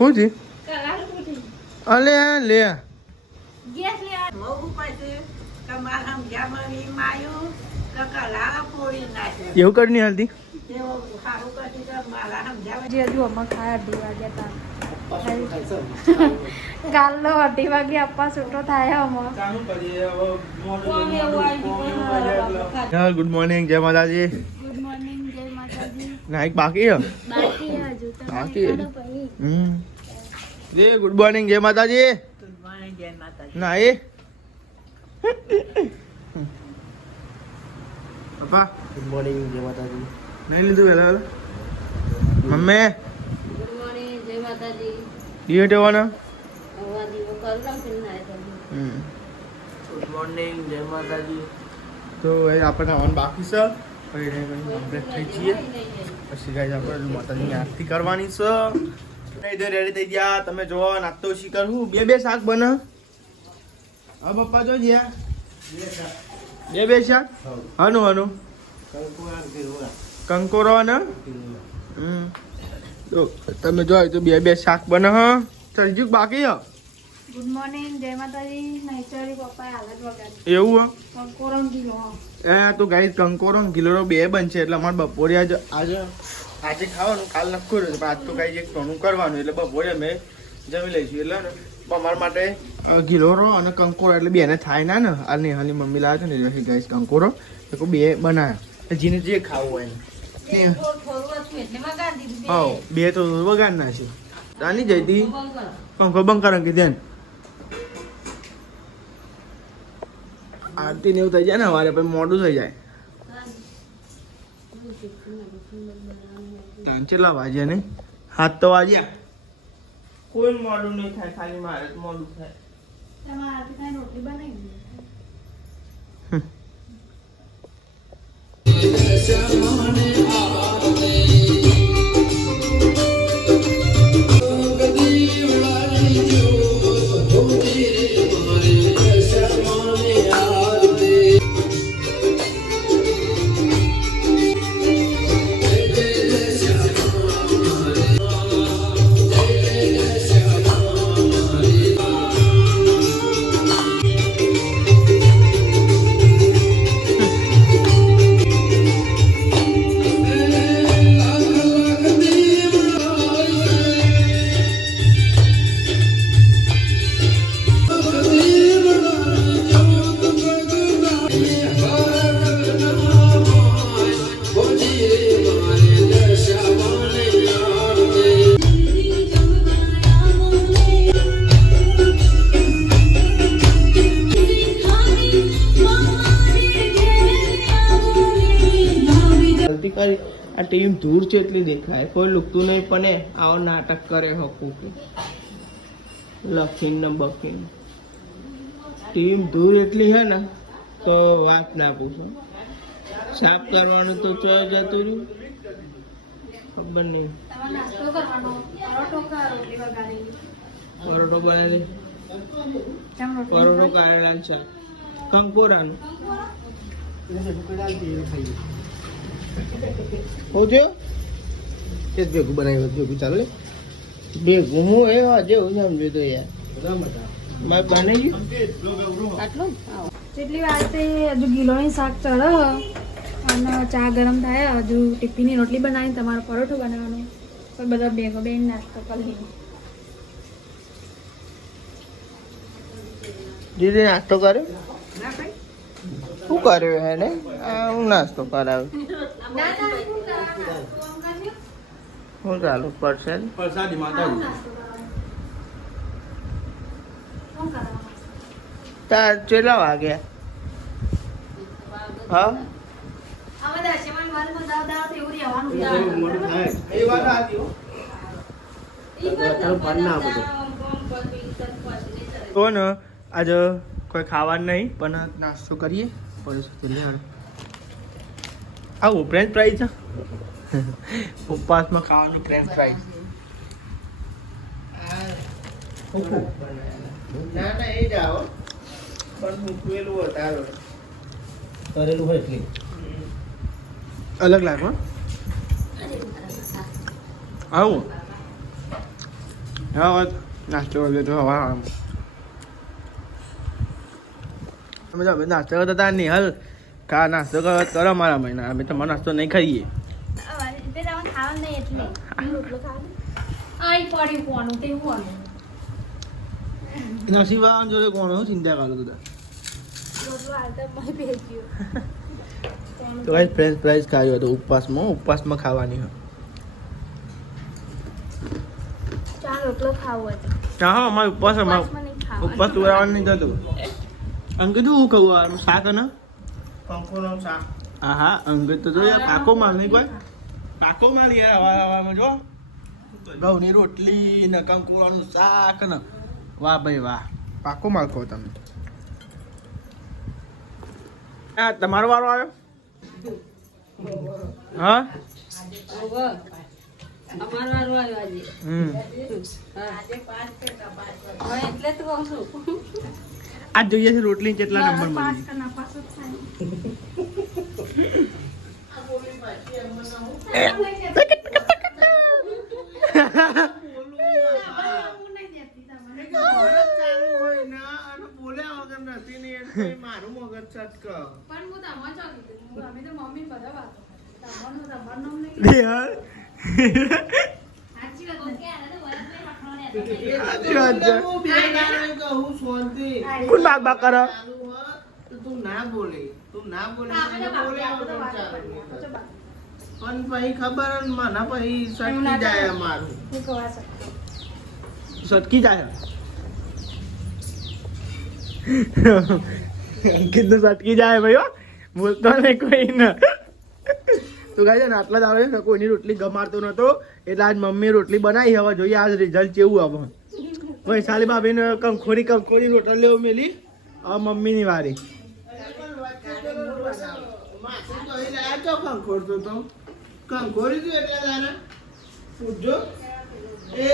શું છે અલે લે ગેસ લે મોગું પાસે કમાલ હમ જામરી માયો કકલા પોરી નાખે એવું કરી નહીં હાલતી એવો ખારું કરી તો માલા હમ જાવ જે હજુ અમે ખાયા 2 વાગ્યા તા ગાલનો 2 વાગે અપ્પા છૂટો થાય અમે ગુડ મોર્નિંગ જય માતાજી ગુડ મોર્નિંગ જય માતાજી નાઈક બાકી હે બાકી હજુ તો બાકી જી ગુડ મોર્નિંગ જય માતાજી ગુડ મોર્નિંગ જય માતાજી નાઈ પપ્પા ગુડ મોર્નિંગ જય માતાજી નહીં લીધું વેલા મમ્મી ગુડ મોર્નિંગ જય માતાજી દીવે ટેવાના અવા દીવો કરલા ફિરનાય તો ગુડ મોર્નિંગ જય માતાજી તો એ આપણે ખાવાનું બાકી છે પછી એને કમ્પ્લીટ થઈ જઈએ પછી ગાઈસ આપણે માતાજીની આરતી કરવાની છે ઇધર રેડી થઈ ગયા તમે જોવો નાસ્તો શીખર હું બે શાક બને હા પપ્પા જો જ્યાં બે શાક હનું કંકોરો ને તો તમે જો તો બે શાક બને હ સરજુક બાકી હ ગુડ મોર્નિંગ જય માતાજી નૈસરી પપ્પાએ હાલત વગાડી એવું હ કંકોરમ કિલો એ તો ગાઈસ કંકોરો કિલો બે બનશે એટલે અમારે બપોરે આજે ખાવાનું કાલ નક્કી રહ્યું પણ આજ તો ગાઈસ એક ટોનું કરવાનું એટલે બપોરે અમે જમી લઈશું એટલે ને અમારા માટે ગિલોરો અને કંકોરો એટલે બેને થાય ના ને આ નેહાની મમ્મી લાવે છે ને એટલે ગાઈસ કંકોરો એટલે બે બનાવ્યા જેને જે ખાવું હોય હા બે તો વગાડ નાખી તાની જઈતી પંખો બંધ કરે કે ધ્યાન આરતી ને એવું થઈ જાય ને વારે પછી મોડું થઈ જાય તાન કેટલા વાગ્યા ને 7 તો વાગ્યા કોઈ મોડું નહીં થાય ખાલી મારે જ મોડું થાય તમારા હાથે રોટલી બનાવી આ ટીમ દૂર છે એટલી દેખાય કોઈ લુકતું નહીં પણ આવો નાટક કરે હકું લખીને બખીને ટીમ દૂર એટલી હે ને તો વાત ના પૂછો સાફ કરવાનું તો ચોય જતું રહ્યું ખબર નહીં નાસ્તો કરવાનો પરોઠો કા રોટલી વગાડેલી પરોઠો બનાવી ચમ રોટલી પરોઠો કારેલા શાક કંકોરાનું હો જો કેસ ભેગું બનાવ્યું ભેગું ચાલે ભેગું હું એ આજે હું સમજુ તો યાર મારે બનાવી આટલું જેટલી વાર તે હજુ ગીલોની શાક ચડે અને ચા ગરમ થાય હજુ ટિફિનની રોટલી બનાવીને તમારો પરોઠો બનાવવાનો તો બધા ભેગો બેન નાસ્તો કરી લઈએ દીદી નાસ્તો કર્યો ના ભાઈ શું કર્યો હે ને હું નાસ્તો કરાવ્યો હું ચાલુ પડશે પ્રસાદી માતાજી તાર કેટલા વાગ્યા હા મોડું થાય એ વાત સાચી હો. તો ને આજે કોઈ ખાવાનું નહીં પણ નાસ્તો કરીએ પછી આવું ફ્રેન્ચ ફ્રાઈઝ છે ઉપવાસમાં ખાવાનું ફ્રેન્ચ ફ્રાઈઝ ના ના એ જ આવો પણ મૂકવેલું વધારો કરેલું હોય એટલે અલગ લાગે આવું હા નાસ્તો કરજો તો હવા અમે નાસ્તો કરતા હતા નિહાલ કા નાસ્તો કરો મારા મહિના અમે તમારો નાસ્તો નહીં ખાઈએ ખાવાનું નહીં એટલે રોટલો ખાવાનું આઈ પડ્યું કોનું તે હું નસીબા જોડે કોણ હું ચિંતા કરું તું રોટલો હાલતા મને ભેજ્યો તો ગાઈસ ફ્રેન્ચ ફ્રાઈઝ ખાયો હતો ઉપવાસમાં ખાવાની હોય ચાલ રોટલો ખાવો હતો હા અમારે ઉપવાસ ઉપવાસમાં નહીં ખાવાનું. ઉપવાસ તોડાવવાનું નહીં થતું અંકિત હું કહું આ શાક ને કંકોનો શાક હા અંકિત તો જો યાર પાકો માલ નહીં કોઈ પાકો માલ યાર હવામાં જો ઘઉંની રોટલી ને કંકોરાનું શાક ને વાહ ભાઈ વાહ પાકો માલ કહો તમે હા તમારો વારો આવ્યો હા અમારો વારો આવ્યો આજે એટલે તો કહું છું આજ જોઈએ છે રોટલી કેટલા નંબર પાસ મળી કરના પાસ જ થાય પણ હું તમારે જો કીધું અમે તો મમ્મી બધા વાત તમારું તમારું નામ નહીં સાચી વાત કોણ બાગ બાગ કરે તું ના બોલે આપણે તો વાત કરીએ પણ પછી ખબર મને પછી સટકી જાય અમારું હું કવા શકતો સટકી જાય અંકિત તો સટકી જાય ભાઈ બોલતો નહીં કોઈ ને તું કહે છે ને આટલા દાડો ને કોઈની રોટલી ગમાડતો નતો એટલે આજ મમ્મી રોટલી બનાવી હવે જોઈએ આજ રિઝલ્ટ કેવું આવે વૈશાલી ભાભીને કંખોરી રોટલી લેવું મેલી હવે મમ્મીની વારી કંકોરી તું એટલા દાના પૂછજો એ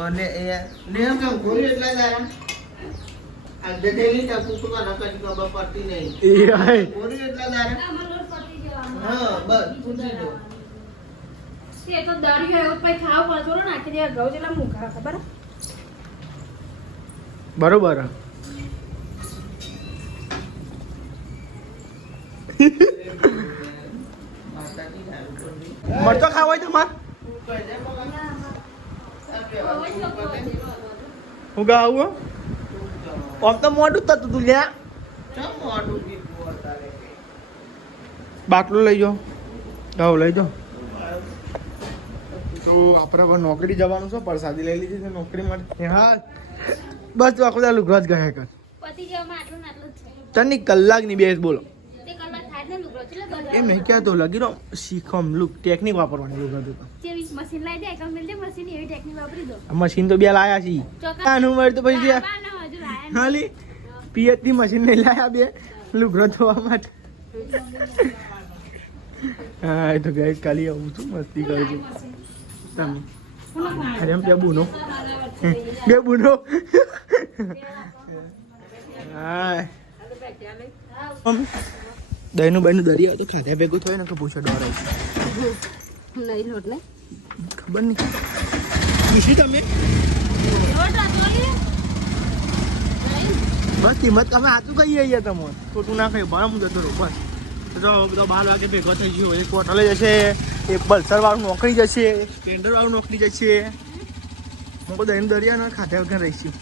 અને એ ને કંકોરી એટલા દાના આજે ડેલી તા કુકવા ના કઈ ખબર પડતી નહીં કંકોરી એટલા દાના અમારો લોટ પતી જવાનો હા બસ પૂછી દો એ તો દળ્યું એવું પછી ખાવ પડતો ને નાખી દેવા ઘઉં જેટલા મૂકા ખબર બરોબર મરચો ખાવો હોય તમાર હું ગાવું આમ તો મોટું જ થતું તું લ્યા બાટલો લઈ જાઓ ગાવ લઈ જાઓ તો આપણે હવે નોકરી જવાનું છે પ્રસાદી લઈ લીધી છે નોકરી માટે હા બસ તો આખો દાડો લુગડા જ ગયા કર પતી જવામાં આટલું ને આટલું જ છે તની કલાકની બેસ બોલો તે કલાક થાય ને લુગડો એટલે બધા એમ નહીં કહેતો લગી રહો શીખમ લુક ટેકનિક વાપરવાની લુગડા તો જેવી મશીન લાવી દે એકમ મિલ દે મશીન એવી ટેકનિક વાપરી દો મશીન તો બે લાયા છી ચોક્કસ આનું મળે તો પછી ના, ના, હજુ લાયા નહીં. હાલી પિયતની મશીન નહીં લાયા બે લુગડો ધોવા માટે હા એ તો ગઈ કાલી આવું છું મસ્તી કરું છું તમે અરે એમ બે બુનો બે બુનો હા દહીંનું બહેનું દરિયા તો ખાધા ભેગું થયું ને તો પૂછો ડોર નહીં લોટ ને ખબર નહીં પૂછ્યું તમે બસ કિંમત તમે સાચું કહીએ અહીંયા તમે ખોટું ના કહ્યું ભણ હું જતો રહું બસ તો બધો 12 વાગે ભેગો થઈ ગયો એક હોટલે જશે એક પલ્સર વાળું નોકરી જશે સ્પ્લેન્ડર વાળું નોકરી જશે હું તો દહીં દરિયા ના ખાધા વગર રહીશું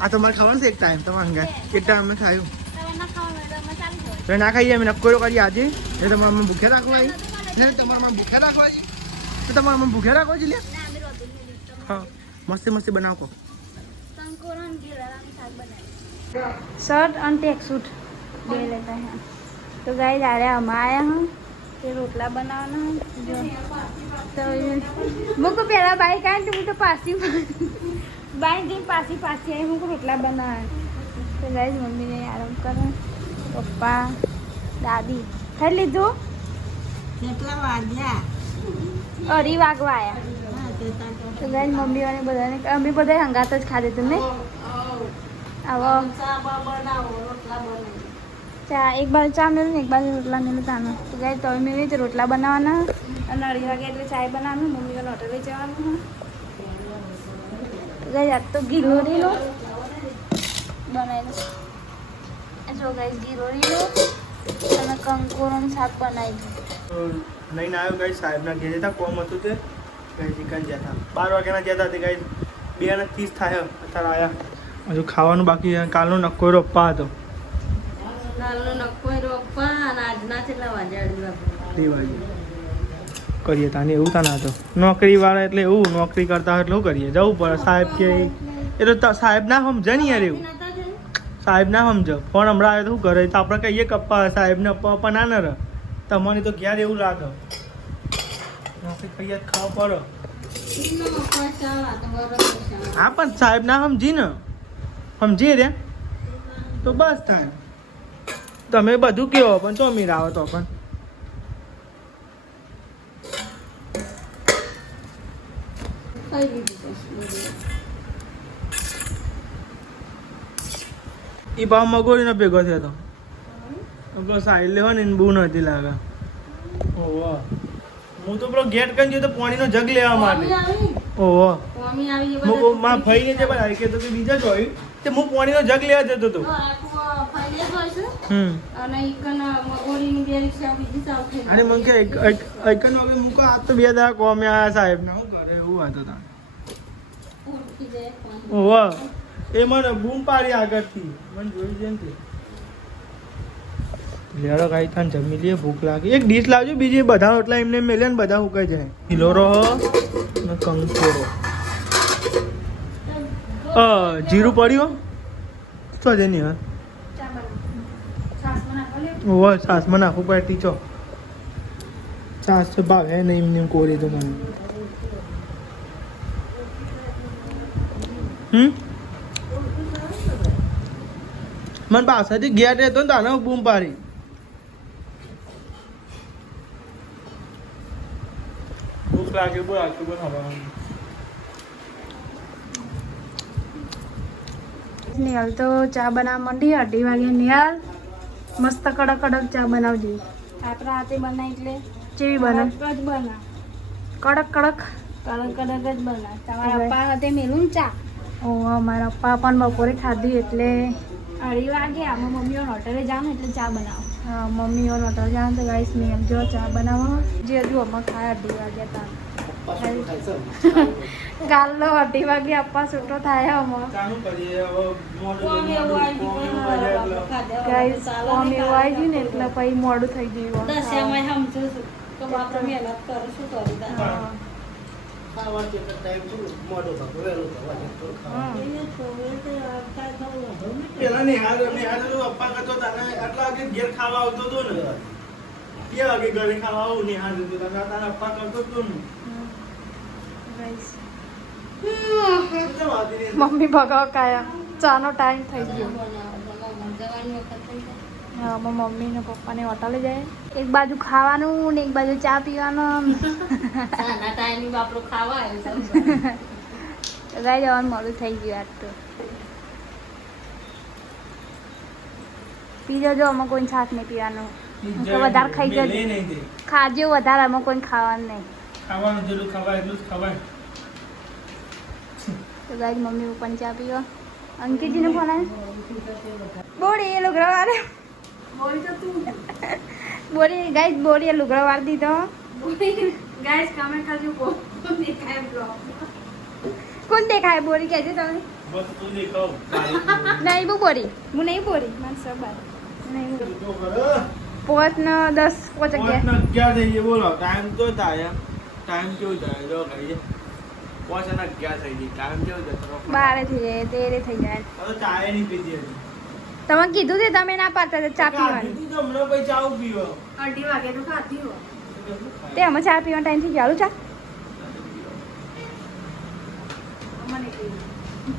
આ તમારે ખાવાનું છે એક ટાઈમ તમારે હંગાય એક ટાઈમ અમે ખાયું તો ના ખાઈએ અમે નક્કો કરીએ આજે એ તમારે મને ભૂખ્યા રાખવા આવી તમારે મને ભૂખ્યા રાખવા આવી તો તમારે મને ભૂખ્યા રાખવા છે લે હા મસ્તી મસ્તી બનાવો शर्ट और टेक सूट ले लेते हैं तो गाइस आ रहे हम आए हैं फिर रोटला बनाना है जो तो मुझको पहला बाइक आए तो मुझे पासी बाइक दिन पासी आए मुझको रोटला बना है तो गाइस मम्मी ने आराम करा पप्पा दादी खाई लीधो કેટલા વાગ્યા अढ़ी वागवा आया तो गाइस मम्मी वाले बधाने अमी बधाए हंगात ज खाधे तुमने अब ચા બનાવો રોટલા બનાવો चा एक बार चा मिले एक बार रोटला मिले ताना तो गाइस तो मिले तो रोटला बनावाना અને 2:30 વાગે એટલે ચાય બનાવવાનું, મમ્મીઓને હોટલે જવાનું. ગાઈસ આજ તો ગિલોરીનો બનાવેલું. જો ગાઈસ ગિલોરીનો અને કંકોરોનું શાક બનાવ્યું. નહીં આવ્યો ગાઈસ, સાહેબના ઘેર જતા કોમ હતું તે ગાઈસ ચિકન જતા 12 વાગ્યાના જતા તે ગાઈસ 2:30 થાય અત્યારે આયા. હજુ ખાવાનું બાકી છે. કાલનો નક્કો રોપા હતો. કરીએ તાને એવું તાને હતો નોકરી વાળા એટલે એવું નોકરી કરતા હોય એટલે શું કરીએ, જવું પડે. સાહેબ કે એ તો સાહેબ ના સમજે ને યાર, એવું સાહેબ ના સમજે. ફોન હમણાં આવે તો શું કરે, તો આપણે કહીએ કપ્પા સાહેબને અપ્પા ના ન રહે. તમારે તો ઘેર એવું લાગે નોકરી કહીએ ખાવા પડે. હા પણ સાહેબ ના સમજી ને, સમજી રે તો બસ થાય. તમે બધું કેવો પણ ચોમીર આવો તો પણ એ ભાવ મગોડીનો ભેગો થયો તો સાઈડ લેવા ને બહુ નથી લાગે. ઓહો હું તો પેલો ગેટ કરી ગયો તો પાણીનો જગ લેવા માટે. ઓહો માં ભાઈને જે બનાવી કે તો કે બીજા જોયું તે હું પાણીનો જગ લેવા જતો હતો. અરે મને કે એકન વાગે મૂકો આ તો 2 દાડા કોમે આયા સાહેબ ને શું કરે એવું હતો તા. ઓહો એ મને બૂમ પાડી આગળથી મને જોઈ છે ને. લેડો કાંઈ થાન જમી લઈએ, ભૂખ લાગી. એક ડીશ લાવજો, બીજી બધા રોટલા એમને મેલે ને બધા ઉકાઈ જાય. કિલોરો ને કંકોરો જીરું પડ્યું તો જ એની હા ઓહો છાસમાં નાખવું પડે ટીચો. છાસ તો ભાવે નહીં એમને કોરી તો મને. મને પાછળથી ગેટ રહેતો ને તાને બૂમ પાડી. ભૂખ લાગે બોલ આટલું બધું ખાવાનું. નિહાલ તો ચા બનાવવા માંડી 2:30 વાગે. નિહાલ મસ્ત કડક કડક ચા બનાવજો. આપણે હાથે બનાવી એટલે કેવી બને? કડક કડક કડક જ બને. તમારા પપ્પા હાથે મેલું ચા. ઓહ મારા પપ્પા પણ બપોરે ખાધી એટલે 2:30 વાગે આમાં મમ્મીઓ હોટલે જાઉં એટલે ચા બનાવો. હા મમ્મીઓ હોટલ જાઉં તો ગાઈસ મેં જો ચા બનાવવા જે હજુ અમે ખાયા 2:30 વાગ્યા તા. ગાલનો 2:30 વાગે અપ્પા છૂટો થાય અમે ગાઈસ. કોમ એવું આવી ગયું ને એટલે પછી મોડું થઈ ગયું. પેલા નિહાર અપ્પા કરતો તાને આટલા વાગે ઘેર ખાવા આવતો હતો ને, 2 વાગે ઘરે ખાવા આવું નિહાર જતો તારે અપ્પા કરતો હતો ને. મમ્મી ભગાવ કાયા ચાનો ટાઈમ થઈ ગયો. હા મમ્મી ને પપ્પા ને હોટલે જાય, એક બાજુ ખાવાનું ને એક બાજુ ચા પીવાનું. ગાઈ જવાનું મોડું થઈ ગયું. આજ તો પીજો જો અમે કોઈ છાશ નહીં પીવાનું. વધારે ખાઈ જજો, ખાજો વધારે, અમે કોઈ ખાવાનું નહીં. ખાવાનું જેટલું ખવાય એટલું જ ખવાય. તો ગાઈ મમ્મી પપ્પાને ચા પીવો. અંકિતજીને ફોન આવ્યો. બોડી એ લુગડો વારે બોડી ગાઈસ બોડી એ લુગડો વાર દીધો. ગાઈસ કમેન્ટ કરજો કોણ દેખાય બોડી કહેજો તમે. બસ તું દેખાવ નહીં બહુ બોડી હું નહીં બોડી મને સબાર નહીં. 5:10 11 થઈ ગયો. બોલો ટાઈમ તો થાય, ટાઈમ કેવું થાય જો કહીએ 5:11 થઈ ગઈ. ટાઈમ કેવું થાય 12 થઈ જાય 13 થઈ જાય. હવે ચાય નહીં પીધી હજી. તમે કીધું તે તમે ના પાડતા હતા ચા પીવાની. કીધું તો હમણાં પછી ચા પીવો 2:30 વાગે તો ખાધી હો તે અમે ચા પીવાનો ટાઈમ થઈ ગયો. ચા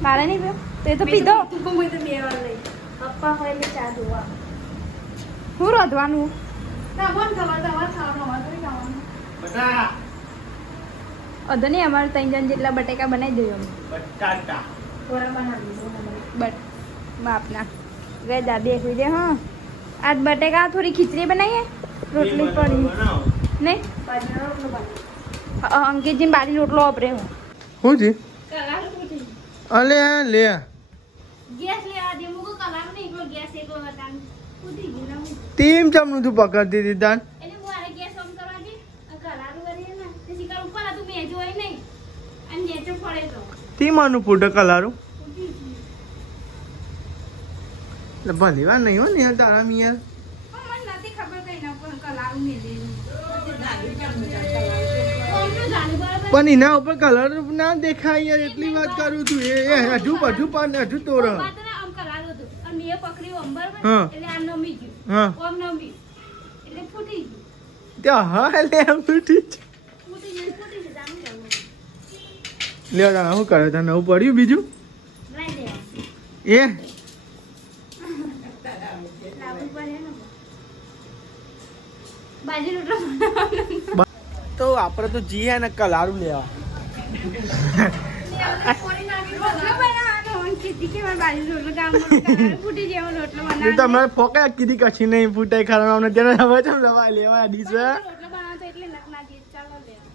મારે નહીં પીવો તો એ તો પીધો. પપ્પા હોય એટલે ચા જોવા હું રોધવાનું અધો નહીં. અમારે 3 જણ જેટલા બટેકા બનાવી દઈએ અમે. બટાટા બટ બાપના ગઈ દાદી એક વિજય. હા આજ બટેકા થોડી ખીચડી બનાવીએ, રોટલી પડી. બનાવો નહીં બાજરીનો રોટલો બનાવ અંકિતજીને બાજરી રોટલો વાપરે હું શું છે કલારું ફૂટી અલે લે ગેસ લેવા દે મુકો કલારું નહીં એકલો ગેસ એકલો હતા ફૂટી ગયું ને ટીમ ચમનું તું પકડતી હતી તાન એટલે હું આરે ગેસ ઓન કરવા દે કલારું કરી ને તે શિકાર ઉપર હતું મેં જોઈ નહીં અને નીચે પડે તો ટીમાનું ફૂટે કલારું ફૂટી ગયું એટલે ભલી વાર નહીં હો ને યાર તારા મિયા પણ મને નથી ખબર કઈ ના પણ કલારું મેં દે પણ એના ઉપર કલર ના દેખાય યાર એટલી વાત કરું છું એ હજુ બધું પણ હજુ તોર આમ કલારું હતું અને મેં પકડ્યું અંબર હા. એટલે આ નમી ગયું હા ઓમ નમી એટલે ફૂટી ગયું ત્યાં હા લે આમ ફૂટી જ. ફૂટી જાણું કરવું લે તારા શું કરે તને નવું પડ્યું બીજું લઈ દેવા એ લાવવું પડે ને બાજરી રોટલો બનાવવાનો તો આપણે તો જી હે ને કલારું લેવા તમે ફોકા કીધી કશી નહીં ફૂટાય ખરા અમને ત્યાં હવે ચમ દવા લેવા ડીશ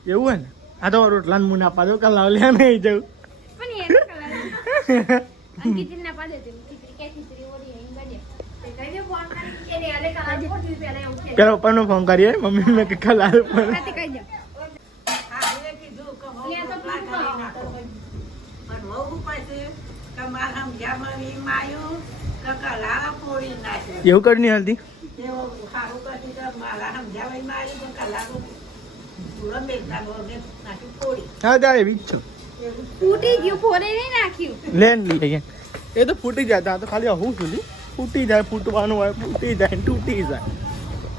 એવું હે ને આ તો રોટલા ને મું ના પાડો કલાવ લે નહીં જવું પેલા પપ્પા નો ફોન કરીએ મમ્મી મેં કે કલારું પણ હા, એ કીધું કે વહુ રોટલા કરી નાખો. પણ વહુ પછી કે મારા સમજામાં ઈ માયું કે કલારા ફોડી નાખ્યો. એવું કરી નહીં હાલતી એવું સારું કર્યું કે મારા સમજામાં માર્યું તો કલારું પૂરો મેઘના વગર નાખી ફોડી. હા ત્યાં એવી જ છો ફૂટી ગયું ફોરે નહીં નાખ્યું લે ને લઈએ એ તો ફૂટી જતા તો ખાલી હું સુધી ફૂટી જાય ફૂટવાનું હોય ફૂટી જાય ને તૂટી જાય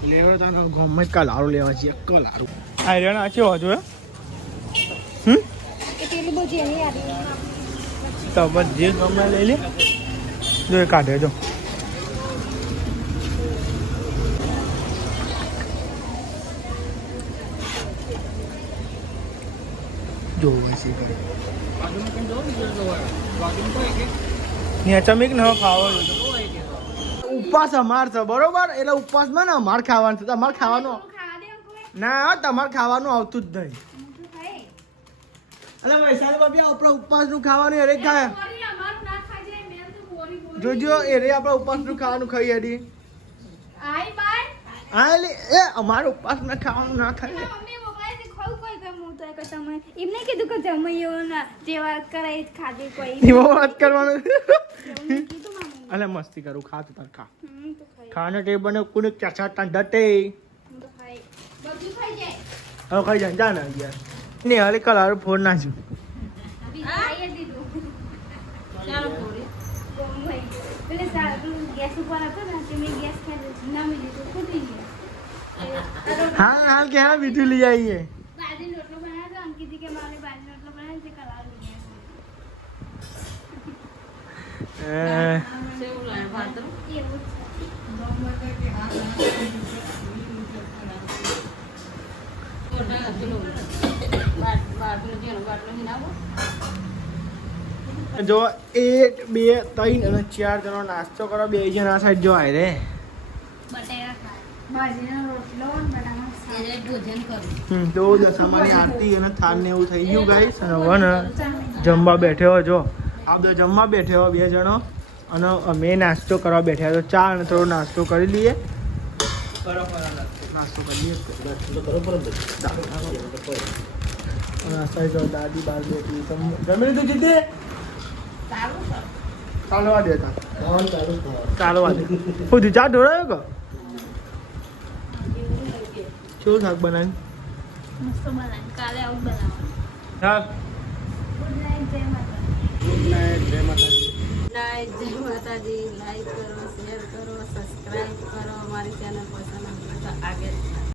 લેવા તાનો ગમે કલારું લેવા છીએ કલારું આ રહ્યો ને આ છે હજુ એટલી બહુ જેની આવી તો બસ જે ગમે લઈ લે જો એ કાઢે જો જોવું છે ને ચમીક ન ખાવો ઉપવાસ અમાર છે બરોબર એટલે ઉપવાસમાં ને અમાર ખાવાનું છે તમારે ખાવાનું ના તમારે ખાવાનું આવતું જ નહીં એટલે વૈશાલી બાબી આપણા ઉપવાસનું ખાવાનું એરે ખાય જોજો એરે આપણા ઉપવાસનું ખાવાનું ખાઈ હડી હા એટલે એ અમારા ઉપવાસમાં ખાવાનું ના થાય એમને કીધું કે જમૈયો ના જે વાત કરાય ખાધી કોઈ એવો વાત કરવાનું અલે મસ્તી કરું ખા તું તાર ખા ખાને તે બને કોને ચાચા ટંડટે બધું ખાઈ જાય હવે ખાઈ જાય જા ને યાર ને હાલે કલાર ફોડ નાખ્યું ખાઈ દીધું ચાલો પૂરી પેલે સારું ગેસ ઉપર હતો ને તે મેં ગેસ ખાઈ ના મિલી તો ફૂટી ગયો હા હાલ કે હા મીઠું લઈ આવીએ બાજરી રોટલો બનાવ્યો તો અંકિત કે મારે બાજરી રોટલો બનાવ્યો તે કલાર લઈ એવું જો 1 2 3 અને 4 જણો નાસ્તો કરો બે જણા સાઈડ જો આય રે બટેરા ખાય બાજરીનો રોટલો બનાવવાનો ભોજન કરું તો દશામાની આરતી અને થાળ ને એવું થઈ ગયું ગાઈસ અને હવે ને જમવા બેઠ્યો જો આ બધો જમવા બેઠ્યો બે જણો અને અમે નાસ્તો કરવા બેઠા તો ચા અને થોડો નાસ્તો કરી લઈએ નાસ્તો કરી લઈએ નાસ્તા જો દાદી બાર બેઠી જમી લીધું જીતે ચાલવા દેતા ચાલવા દે સુધી ચા ઢોળાયો કે શું શાક બનાવ્યું મસ્ત બનાવ્યું કાલે આવું બનાવવાનું ચાલ ગુડ નાઇટ જય માતા ગુડ નાઇટ જય માતાજી લાઈક જય માતાજી લાઈક કરો શેર કરો સબસ્ક્રાઇબ કરો અમારી ચેનલ પસંદ આવે તો આગળ